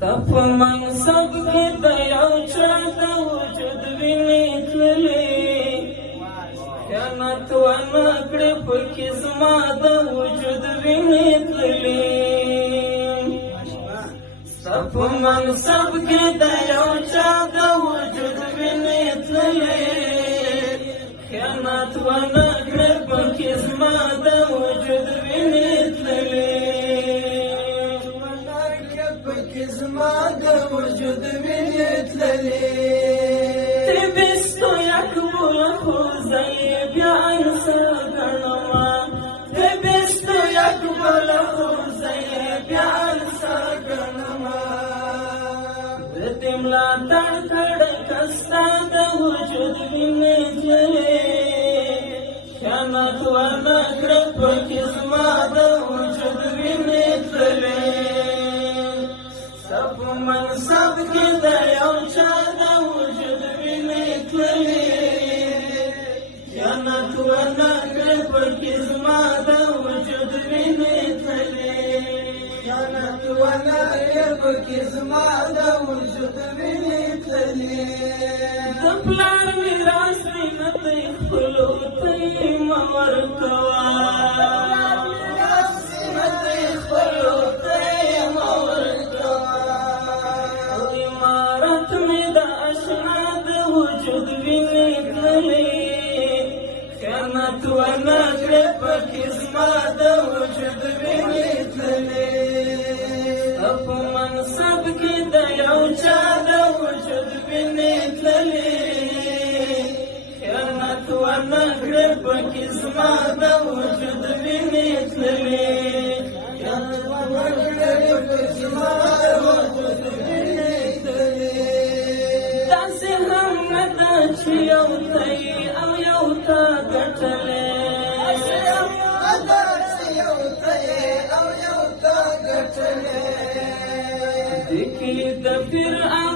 تپ منصب کې د یو چا د وجود وینې تللې خیانت ونه کړې پکې زما د وجود وینې تللې تپ منصب کې د یو چا د وجود وینې تللې خیانت ونه کړې پکې زما د وجود وینې تللې زما د وجود وینې تللې ترې بېستو یک بوله خو زه یې بیا انسان ګڼمه ترې بېستو یک بوله خو زه یې بیا انسان ګڼمه د دې ملاتړ کړکه ستا د وجود وینې تللې خیانت ونه کړه پکې زما د وجود وینې تللې په منصب کې د یو چا د وجود وینې تللې خیانت ونه کړې پکې زما د وجود وینې تللې خیانت ونه کړې پکې زما د وجود وینې تللې د پلار میراث مې نه دی خپلو ته یې مه ورکوه خیانت ونه کړې پکې زما د وجود وینې تللې په منصب کې د یو چا د وجود وینې تللې خیانت ونه کړې پکې زما د وجود وینې تللې خیانت ونه کړې پکې زما د وجود وینې تللې داسې هم نه ده چې یو ته او یو ته ګټلې د کې د فرعون